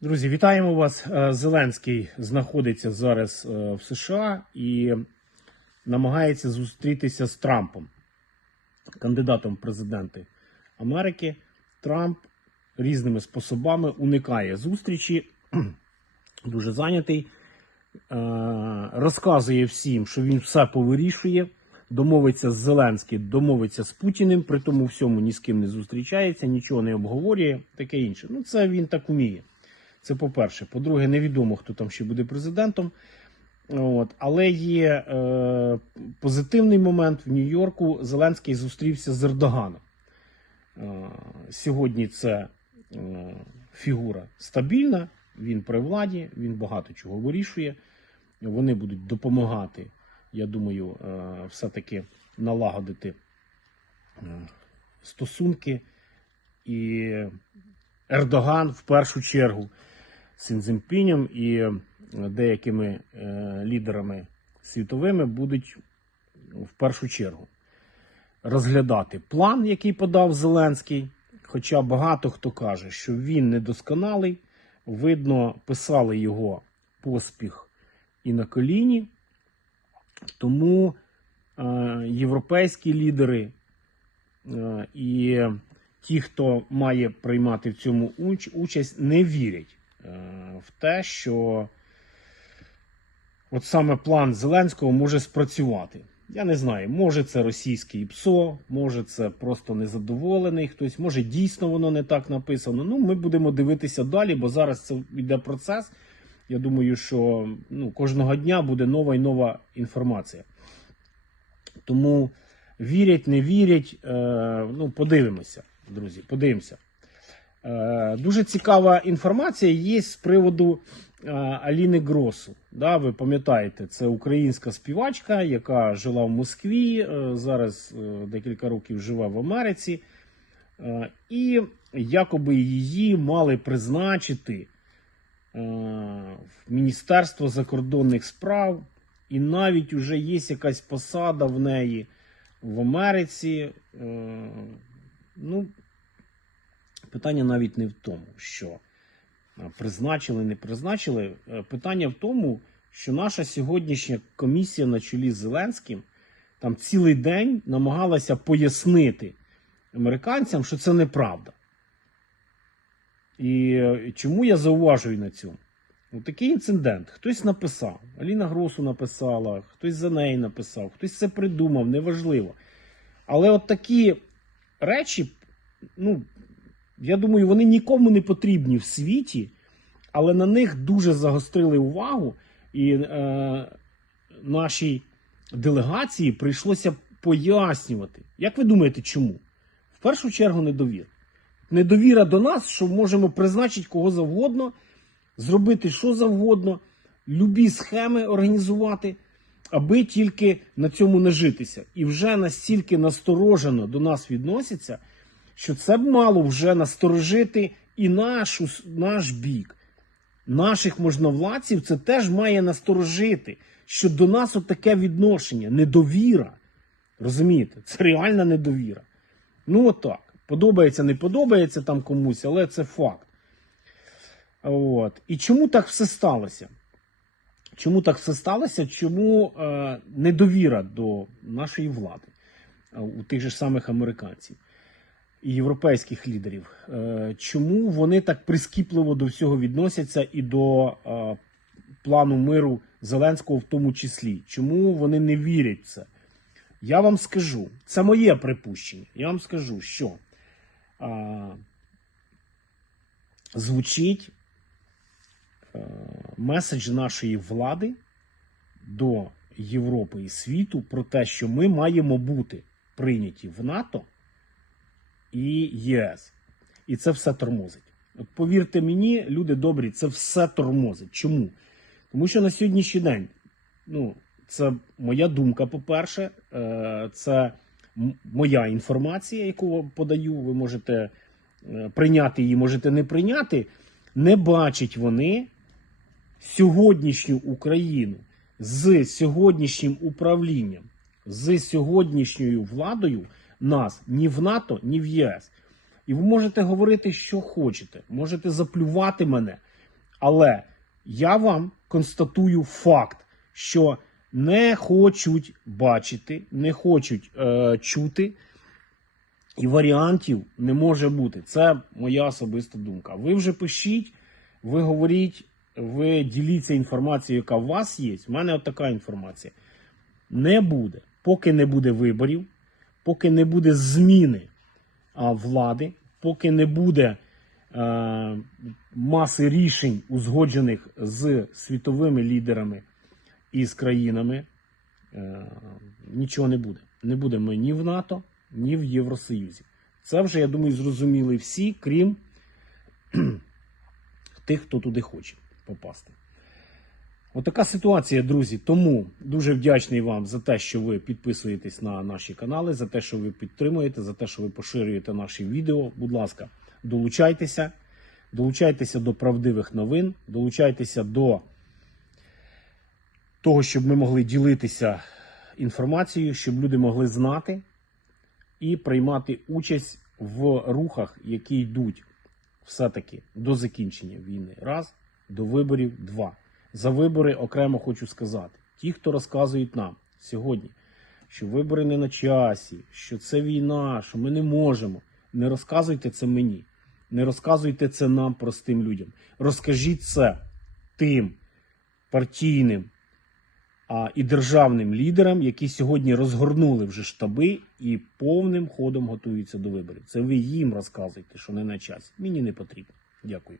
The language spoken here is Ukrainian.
Друзі, вітаємо вас. Е, Зеленський знаходиться зараз е, в США і намагається зустрітися з Трампом, кандидатом в президенти Америки. Трамп різними способами уникає зустрічі, дуже зайнятий, Е, розказує всім, що він все повирішує. Домовиться з Зеленським, домовиться з Путіним, при тому всьому ні з ким не зустрічається, нічого не обговорює, таке інше. Ну, це він так уміє. Це по-перше. По-друге, невідомо, хто там ще буде президентом. От. Але є е, позитивний момент в Нью-Йорку. Зеленський зустрівся з Ердоганом. Е, сьогодні це е, фігура стабільна, він при владі, він багато чого вирішує. Вони будуть допомагати, я думаю, е, все-таки налагодити е, стосунки. І Ердоган в першу чергу Цзіньпінем і е, деякими е, лідерами світовими будуть в першу чергу розглядати план, який подав Зеленський. Хоча багато хто каже, що він недосконалий. Видно, писали його поспіх і на коліні. Тому е, європейські лідери і ті, хто має приймати в цьому уч- участь, не вірять в те, що от саме план Зеленського може спрацювати. Я не знаю, може це російський ПСО, може це просто незадоволений хтось, може дійсно воно не так написано. Ну, ми будемо дивитися далі, бо зараз це йде процес. Я думаю, що ну, кожного дня буде нова і нова інформація. Тому вірять, не вірять. Е, ну, подивимося, друзі, подивимося. Е, дуже цікава інформація є з приводу е, Аліни Гросу. Да, ви пам'ятаєте, це українська співачка, яка жила в Москві, е, зараз декілька років живе в Америці. І якоби її мали призначити в Міністерство закордонних справ, і навіть вже є якась посада в неї в Америці. Ну, питання навіть не в тому, що е, призначили, не призначили. Е, Питання в тому, що наша сьогоднішня комісія на чолі з Зеленським там цілий день намагалася пояснити американцям, що це неправда. І е, чому я зауважую на цьому? Ну, такий інцидент. Хтось написав, Аліна Гросу написала, хтось за неї написав, хтось це придумав, неважливо. Але от такі речі, ну, я думаю, вони нікому не потрібні в світі, але на них дуже загострили увагу, і е, нашій делегації прийшлося пояснювати. Як ви думаєте, чому? В першу чергу недовіра. Недовіра до нас, що можемо призначити кого завгодно, зробити що завгодно, любі схеми організувати, аби тільки на цьому нажитися. І вже настільки насторожено до нас відносяться, що це б мало вже насторожити і нашу, наш бік. Наших можновладців це теж має насторожити, що до нас от таке відношення, недовіра. Розумієте? Це реальна недовіра. Ну, отак. Подобається, не подобається там комусь, але це факт. От. І чому так все сталося? Чому так все сталося? Чому е, недовіра до нашої влади е, у тих же самих американців і європейських лідерів? Е, чому вони так прискіпливо до всього відносяться і до е, плану миру Зеленського в тому числі? Чому вони не вірять в це? Я вам скажу, це моє припущення. Я вам скажу, що а, звучить е, меседж нашої влади до Європи і світу про те, що ми маємо бути прийняті в НАТО і ЄС. І це все тормозить. От повірте мені, люди добрі, це все тормозить. Чому? Тому що на сьогоднішній день, ну, це моя думка, по-перше, е, це моя інформація, яку вам подаю. Ви можете е, прийняти її, можете не прийняти. Не бачать вони сьогоднішню Україну з сьогоднішнім управлінням, з сьогоднішньою владою нас ні в НАТО, ні в ЄС. І ви можете говорити, що хочете, можете заплювати мене. Але я вам констатую факт, що не хочуть бачити, не хочуть е, чути, і варіантів не може бути. Це моя особиста думка. Ви вже пишіть, ви говоріть, ви діліться інформацією, яка у вас є. У мене от така інформація. Не буде. Поки не буде виборів, поки не буде зміни влади, поки не буде е, маси рішень, узгоджених з світовими лідерами і з країнами, е, нічого не буде. Не буде ми ні в НАТО, ні в Євросоюзі. Це вже, я думаю, зрозуміли всі, крім тих, хто туди хоче попасти. Отака ситуація, друзі. Тому дуже вдячний вам за те, що ви підписуєтесь на наші канали, за те, що ви підтримуєте, за те, що ви поширюєте наші відео. Будь ласка, долучайтеся, долучайтеся до правдивих новин, долучайтеся до того, щоб ми могли ділитися інформацією, щоб люди могли знати і приймати участь в рухах, які йдуть все-таки до закінчення війни. Раз, до виборів два. За вибори окремо хочу сказати: ті, хто розказують нам сьогодні, що вибори не на часі, що це війна, що ми не можемо. Не розказуйте це мені, не розказуйте це нам, простим людям. Розкажіть це тим партійним а, і державним лідерам, які сьогодні розгорнули вже штаби і повним ходом готуються до виборів. Це ви їм розказуєте, що не на часі. Мені не потрібно. Дякую.